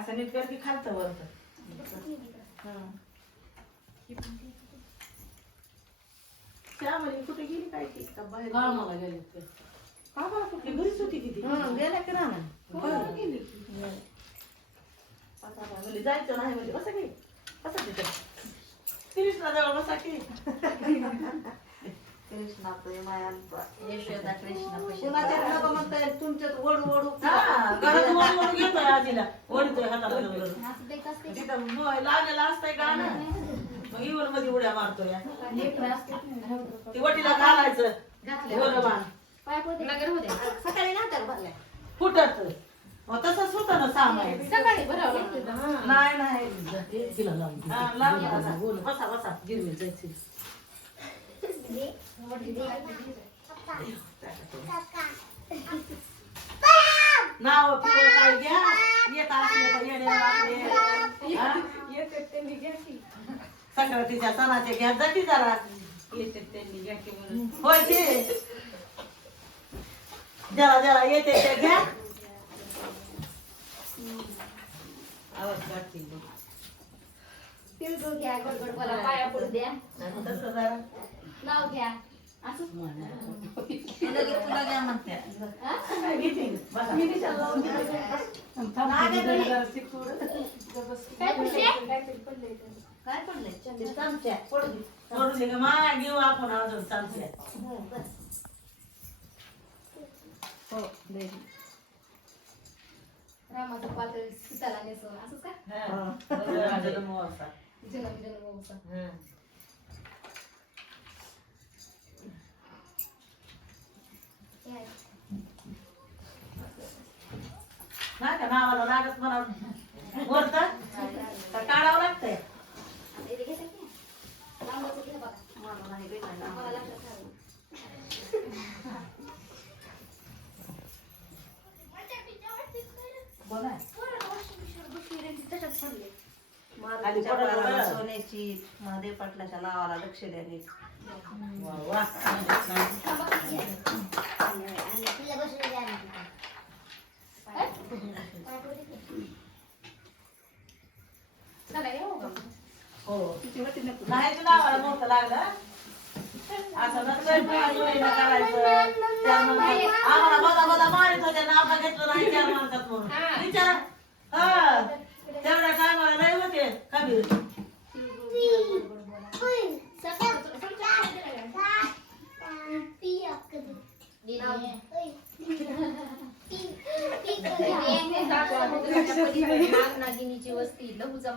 असं नीट कर की खालतं वरतं. हं. श्यामली कुठे गेली काय ती? का बाहेर गेले. का कुठे? घरीच होती किती गेला की राहणार बरं. गेली की. आता काय म्हणली, जायचं नाही म्हणजे बसा की. बसा तिथं. कृष्णा जवळ बसा की. कृष्णा यशोदा नको म्हणताय तुमच्यात हा, घरात वर वर घेतोय आजीला. ओढतोय हाताला धरून. म- लागलेलं असतंय गाणं मग इवनमध्ये उड्या मारतोय ना. ती वटीला घालायचं. घातले गोरं बाण. पाय पडते नगर होते सकाळी नाटक भरल्या. फुटत. मग तसंच होतं ना सामान. सकाळी भरावं लागतं नाही नाही. ते तिला लावून दे. हा, लाव ना बसा. बसा. बसा गिरवी जायची नाव पिवळं संक्रांतीच्या सणाचे घ्या जाती जरा होय ते जरा जरा येते ते घ्या आवाज काढतील बघ. तिळगुळ घ्या गोड गोड बोला पाया पडू द्या. तसं जरा. नाव घ्या. असं? लगेच तुला घ्या म्हणते. काय पडलंय? ते चमच्या पडू दे. घेऊ आपण अजून चालते हो दे. रामाचं पातळ सीताला नेसवून. असंच का? जन्म असा. जन्म जन्म वंश. हे. नाही का नावाला लागत मला वरत काढावं लागतंय आता इथे घेता की? रामाचं घ्या बघा. मला नाही बाई, नाही. आम्हाला लक्षात ठेवा. बोला त्याच्यात पडले. मारुतीच्या आधी पडलं पायाला बरं. सोन्याची महादेव पाटलाच्या नावाला लक्ष द्याने वा वा. नाही तर मोठं लागलं असं करायचं आम्हाला बघा बघा मारित होते नाव का घेतलं नाही चार मार्कात म्हणून विचार हा. तेवढ्या टायमाला नाही होते कमी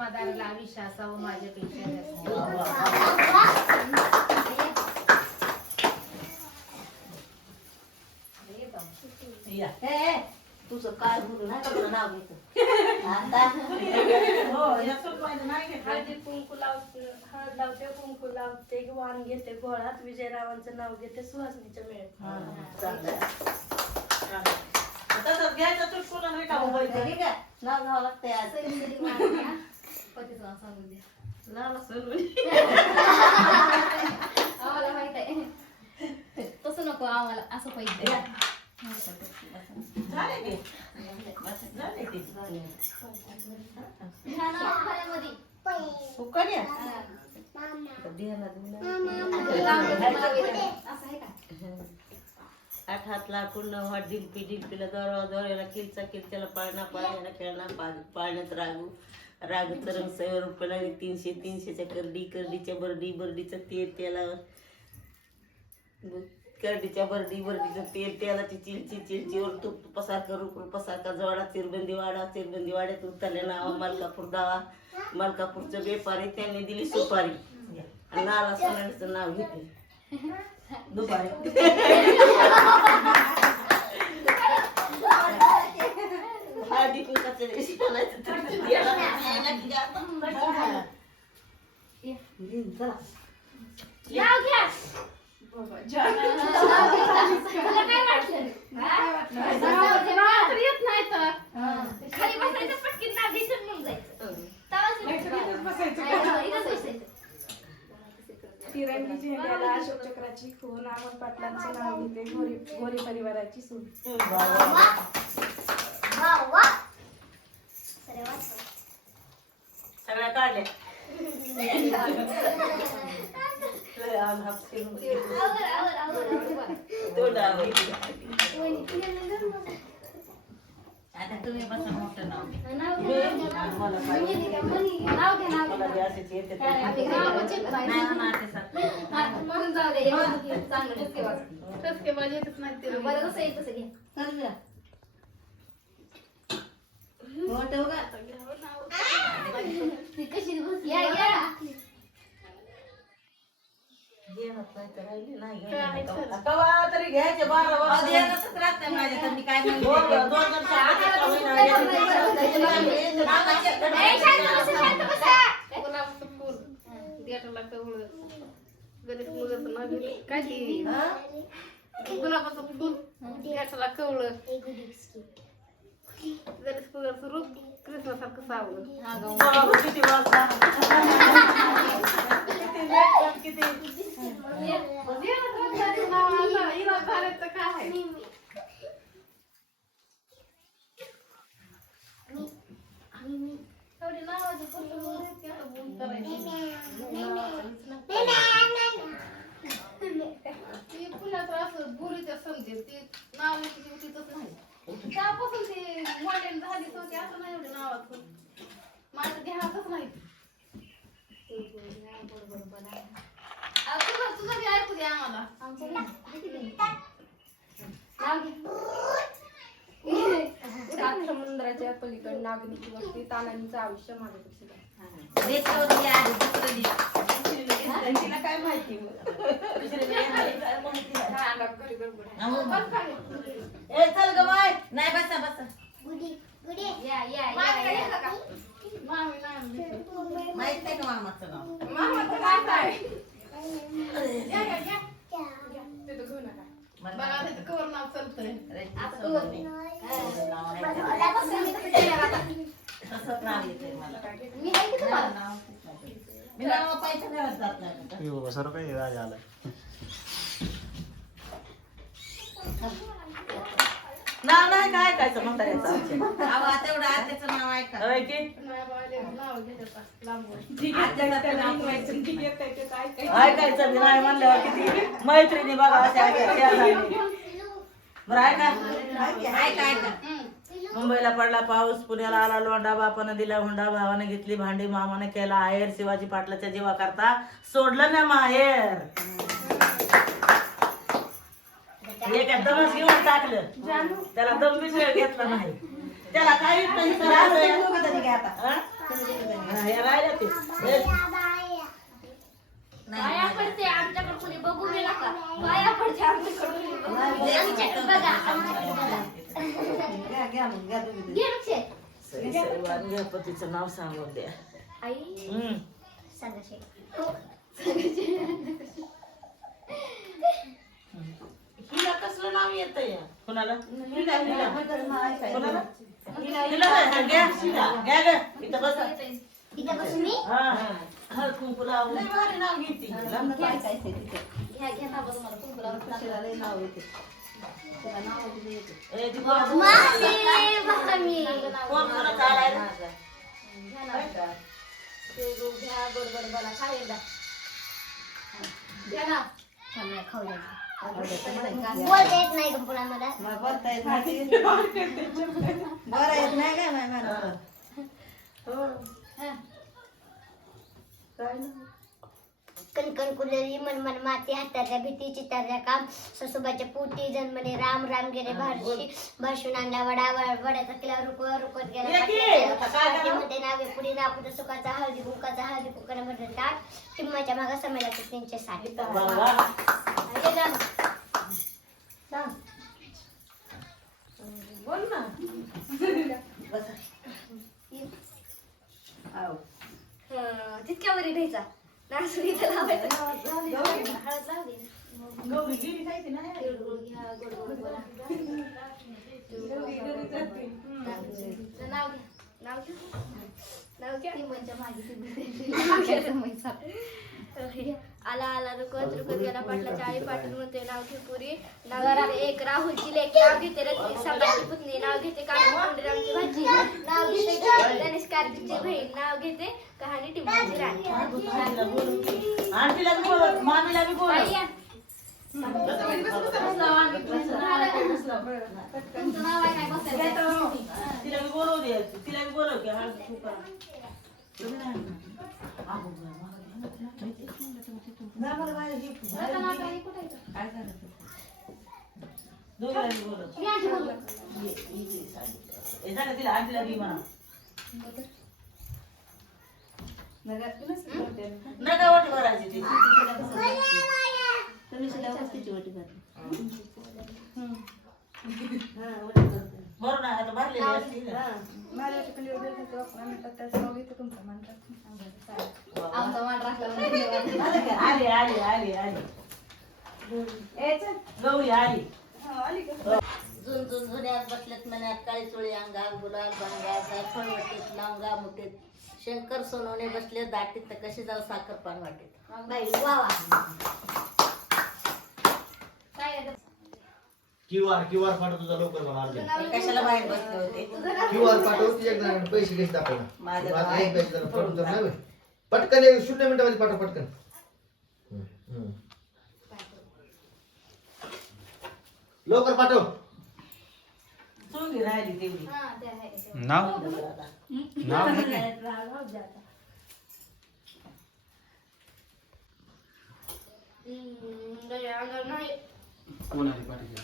जमादाराला आविष्य असावं माझ्यापेक्षा जास्त. हे हे हे, तुझं काय बोलू नाव घेतो आता? हो हळदी कुंकू लावते हळद लावते कुंकू लावते वाण घेते गोळात विजयरावांचं नाव घेते सुहासनीच्या मेळ. हा, घ्यायचं नाव घ्यावं लागतंय आज. पतीचं नाव सांगून द्या नाव सोनवणी आम्हाला माहीत आहे. तसं नको आम्हाला असं पाहिजे. झाले झाले ह्या हा. असं आहे का? आठ हात लाकूड वाट डिलपी डिलपीला दोरा दोऱ्याला किलचा किलच्याला पाळणा पाळण्याला खेळणा पाळण्यात रागू. राग तरंग रुपये रुपयाला तीनशे तीनशेच्या करडी करडीच्या बरडी बरडीचं तेल त्याला करडीच्या बरडी बरडीचं तेल तेलाची चिलची चिलचीवर तूप पसारखा करू पसारखा जवळा तिरबंदी चिरबंदी वाडा चिरबंदी वाड्यात उतरल्या नावा मलकापूर दावा. मलकापूरचं व्यापारी त्यांनी दिली सुपारी. आणि नाला सोन्याचं नाव घेतले. दुपारी. हळदी कुंकाचं दिवशी घालायचं तर चला. नाव घ्या तुला काय वाटलं हा? तर येत नाही तर. खाली बसायचं पटकीन नाव घ्यायचं जायचं तेव्हाच इथंच बसायचं. तिरंगी झेंड्याला अशोक चक्राची खून अमोल पाटलांचं नाव घेते घोरी घोरी परिवाराची सून वा वा. वा. काढल्या लय आम हापशील मग. आवर आवर आवर आवर. तोंड आवडली. आता तुम्ही बसा मोठं नाव येते. म्हणून जाऊ दे चांगलं टसके वाजते टसके माझे येतच नाही बरं कसं येईल तसं घे मोठं बघा. ती कशी बसली या या जेवणात नाही तर राहिली नाही घ्यायला. कवा तरी घ्यायचे बारा काय गुलाबाचं फुल. देठाला कवळं. गणेश मुलाचं नाव घेते काय सावलं किती वाजता काय आहे थोडी नावाची पुस्तकं ती पुण्याचं असं बोलीच्या समजेल ते नाव तिची तिथंच नाही त्यापासून ती मॉडेल झाली होती असं नाही एवढं नावाचं. माझं ध्यानातच नाही. तुझं तुझं बी ऐकू दे आम्हाला. समुद्राच्या पलीकडे नागरिक वस्ती तानांचं आयुष्य माझ्यापेक्षा देतो आधी, दुसरं. तिला काय माहिती ए चल ग बाय. नाही बसा बसा. नाही. माहीत नाही का मामाचं नाव? नाव घेऊ नका. बघा. तिथं कवर नाव चालतंय तसंच नाव येते मला. मी आहे की तुम्हाला नाव मी नाव पाहिजे घरात जात नाही का? हो सर्व काही राज आलाय नाव नाही काय ऐकायचं म्हाताऱ्याचं आत्याचं नाव ऐका होय की ऐकायचं. मी नाही म्हणल्यावर किती मैत्रिणी बघा अशा. बरं ऐका ऐका ऐका मुंबईला पडला पाऊस पुण्याला आला लोंढा बापानं दिला हुंडा भावानं घेतली भांडी मामाने केला आहेर शिवाजी पाटलाच्या जीवा करता सोडलं ना माहेर. एका दमच घेऊन टाकलं? त्याला दम बी वेळ घेतला नाही. त्याला काही नाही राहिलं. ते. पाया पडते आमच्याकडे कोणी बघू गेला का? पाया पडते आमच्याकडे कोणी बघू गेला. आमच्याकडे बघा आमच्याकडे बघा. घ्या घ्या मग घ्या तुम्ही. घे लक्ष. सई सईवान गणपतीचं नाव सांगून द्या. आई. हम्म. सांगा शे. हिला कसलं नाव येत कुणाला? हिला हिला कुणाला? हिला नाही, हा, घ्या हिला. घ्या ग इथं बसा. इथं बसून मी हा. हळद कुंकू लावून लय भारी नाव घेते हिला. घ्या बघ मला कुंकू लावून ए, ती कोण- मामी बघा मी कोण कोणाचं आलाय रे? घ्या ना. ते गो घ्या गोड गोड बोला खा एकदा घ्या ना थांब नाही, खाऊ द्या. बोलता येत नाही गं पुन्हा मला मग बोलता येत नाही ते. बरं येत नाही काय माय मला हो. हा. कणकण कुलरी मनमन माती हाताच्या भीती चितारल्या काम ससुबाच्या पोटी जन्मने राम राम गेले भारशी. भाषून आणला वडा वड्याचा किल्ला रुकवत रुकवत गेला. नावे पुढे नापुट सुखाचा हळदी कुंकाचा हळदी कुंकाने भरले ताट टिम्माच्या मागा समेलाचे तीनशे साठ. हे. बोल ना. बसा आहो. हं, तितक्या वरी घ्यायचा नाचणीचं लावायचं. हळद लावली गौरी गेली? गोड गोड घ्या. गोड गोड बोला नाव घ्या. नाव घ्या नाव घ्या. टिम्माच्या मागे आला आला रुकत रुकत गेला पाटलाच्या आई पाटील म्हणते नाव घे पुरी. नाव एक राहुलची लेक नाव घेते रत्नी पुतणी. नाव घेते काळी रामची भाजी नाव घेते गणेश आजीची बहीण. नाव घेते कहाणी टिंबाची राणी. आंटीला बोलव की. आंटीला काय कुठं आहे? आधी बोलू. म्हणा नका भरायची ती तुम्ही सुद्धा वस्तीची आता भरलेली असते ना मान राखला म्हणून धन्यवाद. आले? आले आले आले. आले. गौरी आली झुन झुन झुन्यात बसल्यात मन्यात काळी चोळी अंगात गुलाल भांगात फळवटीत लावंगा मुठीत. शंकर सोनवणे बसले दाटीत तर कशी जाऊ साखर पान वाटेत? बाई वा वा. काय आहे ते? क्यू आर क्यू आर पाठव तुझा लवकर मला अर्जंट. मी कशाला बाहेर बसले होते? क्यू आर पाठव ती एकदा पैसे कसे दाखव ना. माझ्या माझं बाहेर एक पैसे जरा पाठवून तर नाही होय. पटकन शून्य मिनिटामध्ये पाठव पटकन. लवकर पाठव. राहिली तेवढी. हा. नाव? नाव? पाठी?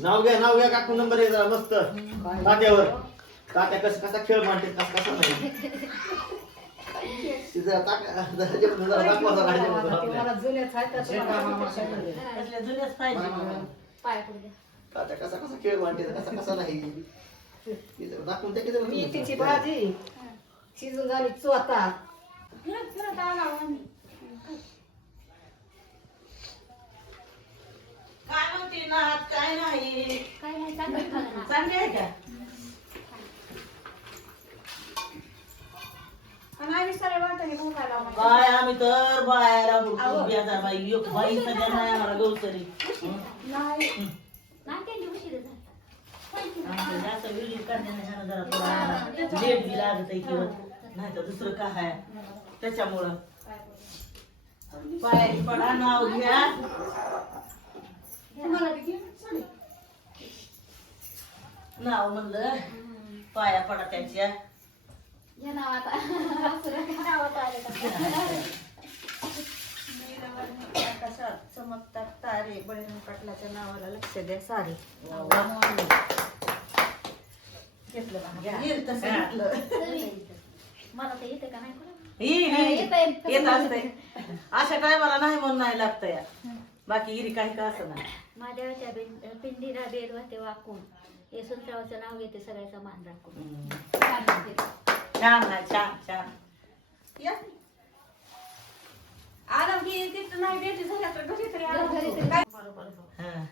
नाव घ्या नाव घ्या काकू नंबर आहे जरा मस्त. तात्यावर. तात्या कस कसा खेळ मांडते कसा कसा नाही ताक- जरा दाखवा जरा जुन्याच पाहिजे. पाय. तात्या कसा कसा खेळ मांडते कसा कसा नाही? ते जरा दाखवून द्या की जरा. मेथीची भाजी. शिजून झाली चोता काय म्हणते ना काय नाही? काय नाही चांगलं ना. चांगली आहे का? काय आम्ही तर बायाला बेजार बाई एक बाई सध्या नाही आम्हाला गवसरी नाही, त्यांनी उशीर झाला. आमचं जास्त व्हिडिओ काढण्याने जरा थोडा लेट बी लागत आहे किंवा नाही तर दुसरं काय आहे. त्याच्यामुळं. पायाची पडा नाव घ्या. नाव म्हणलं पाया पडा त्यांच्या. घ्या? आकाशात चमकतात तारे बळीराम पाटलाच्या नावाला लक्ष द्या सारे घेतलं ना, घ्या. येईल तसं म्हटलं. मला तर येते का नाही कोणाला? येईल, हा, येईल. येतंय. येत असतंय अशा टायमाला नाही म्हणून नाही लागतं या बाकी गिरी काही का असं नाही बिं- पिंडीला बेड वाटे वाकून यशवंतरावाचं नाव घेते सगळ्याचा मान राखून हम्म. छान ते. छान छान. आराम की तिथं नाही भेटी झाल्या तर घरी तरी आराम घरी. तरी. काय? हा.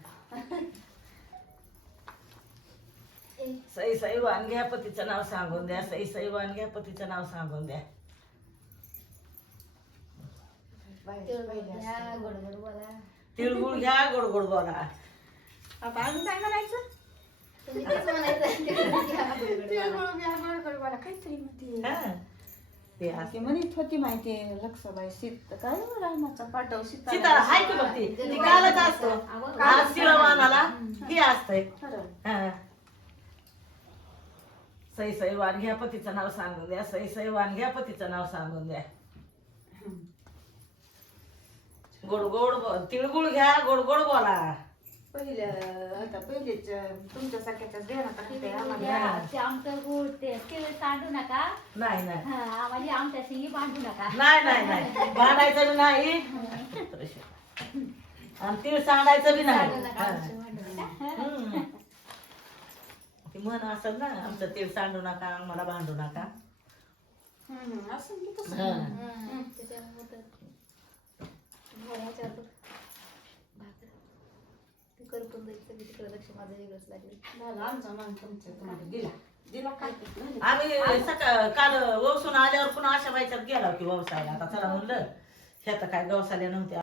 सई सई वानग्या पतीचं नाव सांगून द्या. सई सई वानग्या पतीचं नाव सांगून द्या. तिळगुळ घ्या, गोड गोड बोला. तिळगुळ घ्या गोड गोड बोला. आता अजून काय म्हणायचं? ते असं. म्हणत होती माहिती लक्षबाई सीत काय रामाचा पाठव सीता हाय की बघ ती ती कालच असतो आज हे असतंय हा. सई सई वानग्या पतीचं नाव सांगून द्या सई सई वानग्या पतीचं नाव सांगून द्या गोड गोड बोल तिळगुळ घ्या गोड गोड बोला पहिल्या आता पहिलेच तुमच्यासारख्याच्याच आम्हाला ते आमचं गुड ते तिळ सांडू नका नाही नाही हा, आम्हाला आमच्या सिंगी बांधू नका नाही नाही नाही भांडायचं बी नाही आणि तीळ सांडायचं बी नाही सांडू नका, हा. आमचं भांडू नका. हम्म. ती म्हण असं ना आमचं तीळ सांडू नका आम्हाला भांडू नका असं की तसं. हा. हं, त्याच्यामुळं तर करपून जायचं की तिकडे लक्ष माझं वेगळंच लागलं. झालं आमचा मान तुमच्या तुम्हाला दिला. दिला काय? झालं? आम्ही सकाळ काल ववसून आल्यावर पुन्हा अशा बाईच्यात गेला की व्यवसायाला आता चला म्हणलं ह्यात काय गवसाल्या नव्हत्या